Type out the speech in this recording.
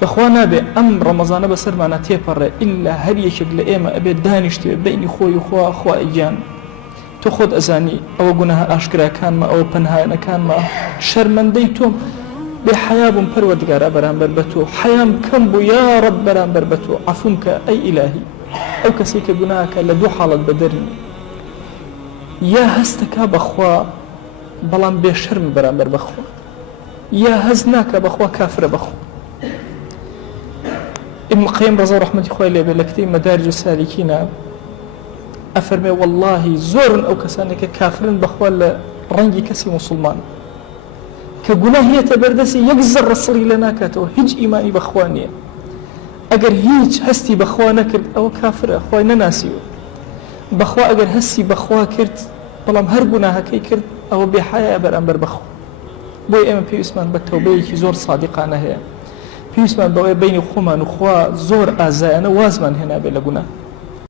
بەخوا نابێ ئەم ڕەمەزانە بەسەرمانە تێپەڕێ ئیلا هەر یەکێک لە ئێمە ئەبێت دانیشتێ بینی خۆی و خوا ئەیگیان تۆ خۆت ئەزانی ئەوە گوناها ئاشکراکانمە ئەوە پەنهایەنەکانمە شەرمەندەی تۆم بێ حیا بووم پەروەردگارە بەرامبەر بە تۆ حیام کەم بوو یا ڕەب بەرامبەر بە تۆ عەفوم کە ئەی ئیلاهی ئەو کەسێک کە گوناهەکە لە دوو حاڵەت بەدەرنی یا هەستەکە بەخوا بەڵام بێ شەرم بەرامبەر بەخوا یا هەز ناکە بەخوا کافرە بەخوا ابن القيم رضي رحمة خوای لێ بێ لە کتەی مەدارج السالکینە ئەفەرمێ واللهی زۆرن ئەو کەسانێک کە کافرن بەخوا لە ڕەنگی کەسی موسڵمان کە گوناهیەتە بەردەسی یەک زەڕە سڵی لە ناکاتەوە هیچ ئیمانی بەخوا نییە ئەگەر هیچ هەستی بەخوا نەکرد ئەوە کافرە خوای نەناسیوە بەخوا ئەگەر هەستی بەخوا کرد بەڵام هەر گوناهەکەی کرد ئەوە بێحایە بەرامبەر بەخوا بۆی ئێمە پێویستمان بە تەوبەیەکی زۆر سادقانە هەیە پێویستمان بەوەی بینی خۆمان و خوا زۆر ئازایانە وازمان هێنابێ لە گوناه